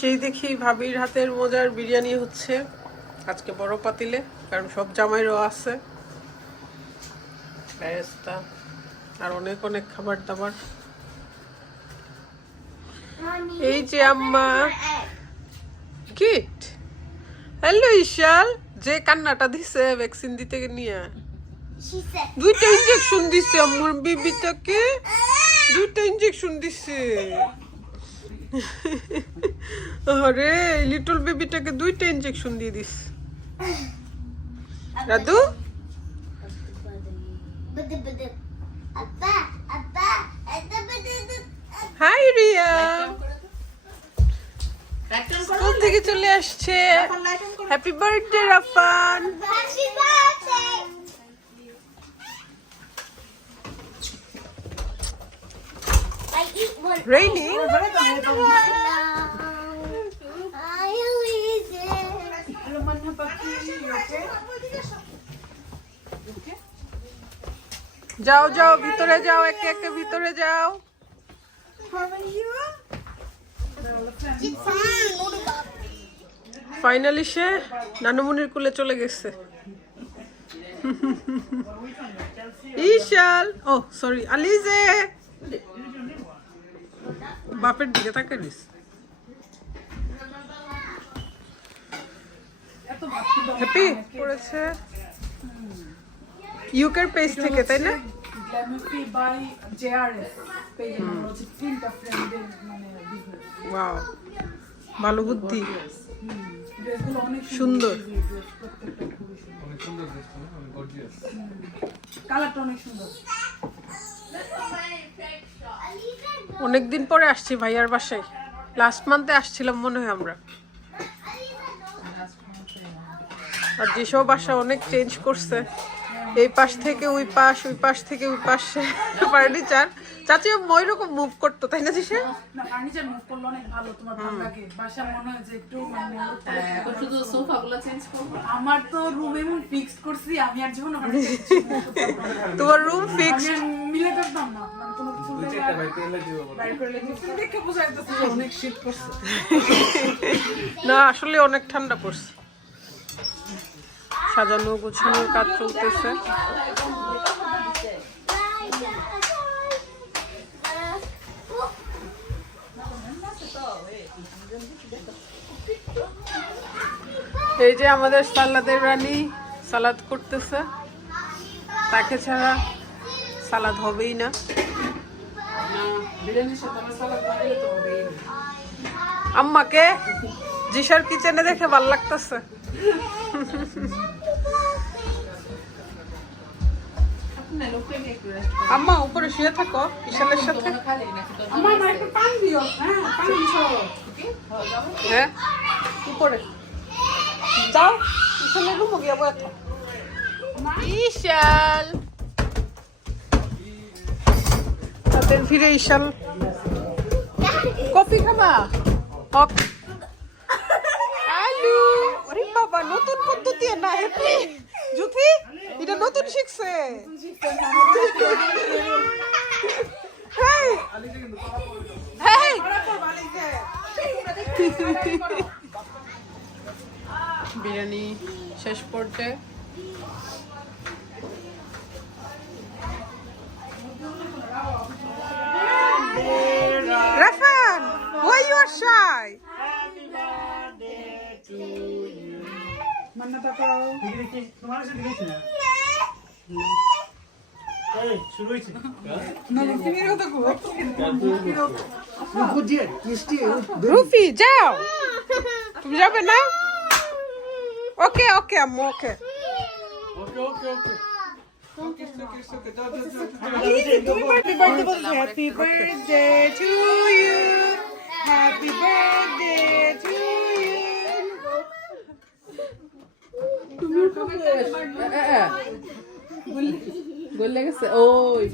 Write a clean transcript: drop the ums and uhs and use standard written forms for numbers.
সেই দেখি ভাবির হাতের মজার বিরিয়ানি হচ্ছে আজকে বড় পাতিলে, কারণ সব জামাইরও আছে, বেরেস্তা আর অনেক অনেক খাবার দাবার। এই যে আম্মা কিট। হ্যালো ইশাল, যে কান্নাটা দিছে ভ্যাকসিন দিতে নিয়ে, দুইটা ইনজেকশন দিছে আম্মুর বেবিটাকে, দুইটা ইনজেকশন দিছে। আরে লিটল বেবিটাকে দুইটা ইনজেকশন দিয়ে দিস। রাধু হাই রিয়া, স্কুল থেকে চলে আসছে। Happy birthday Rafan. Raining? যাও যাও ভিতরে যাও, একে একে ভিতরে যাও। ফাইনালি সে নানুমনির কুলে চলে গেছে। ইশাল, ও সরি আলিজে, বাপের দিকে তাকে দিস। হ্যাপি পড়েছে ইউকের পেজ থেকে, তাই না? ওয়াও, ভালো বুদ্ধি, সুন্দর। অনেকদিন পরে আসছি ভাইয়ার বাসায়, লাস্ট মান্থে আসছিলাম মনে হয় আমরা। আর যেসব বাসা অনেক চেঞ্জ করছে, এই পাশ থেকে ওই পাশ, ওই পাশ থেকে ওই পাশে ফার্নিচার। চাচি ওই রকম মুভ করতো, তাই না? দিশে না, ফার্নিচার মুভ করলে অনেক ভালো, তোমার ভালো লাগে। বাসা মনে হয় যে একটু মানে শুধু সোফাগুলো চেঞ্জ করব। আমার তো রুম এমন ফিক্সড করছি, আমি আর জীবন ওখানে তোমার রুম ফিক্সড মিলে করতাম না, মানে কোনো কিছু বাইরে করে দেখে বোঝা যাচ্ছে যে অনেক শীত করছে। না, আসলে অনেক ঠান্ডা পড়ছে। সাজানো গোছানোর কাজ চলতেছে। এই যে আমাদের সালাদের রানী সালাদ করতেছে, তাকে ছাড়া সালাদ হবেই না। আম্মাকে জিসার কিচেনে দেখে ভাল লাগতেছে। আম্মা উপরে শুয়ে থাকো ইশালের সাথে। হ্যাঁ, উপরে যাও, ইশালের রুমে গিয়ে বসো। ইশাল, তাদের ফিরে ইশাল কফি খাবা? আলু, ওরে বাবা, নতুন পদ্ধতি না হ্যাপি জুথি, এটা নতুন শিখছে। বিরিয়ানি শেষ পর্যায়ে। Rafan, why you are shy? Happy birthday to you. Manna tata. Dikhi tumhare se dikhi na. Hey, shuru hoyche. না, তুমি তো গো। Ruko diye, misti. রুফি যাও, তুমি যাবে না? ওকে ওকে আম্মু, ওকে। Happy birthday to you. Happy birthday to you. তুমি বললে গেছে ওই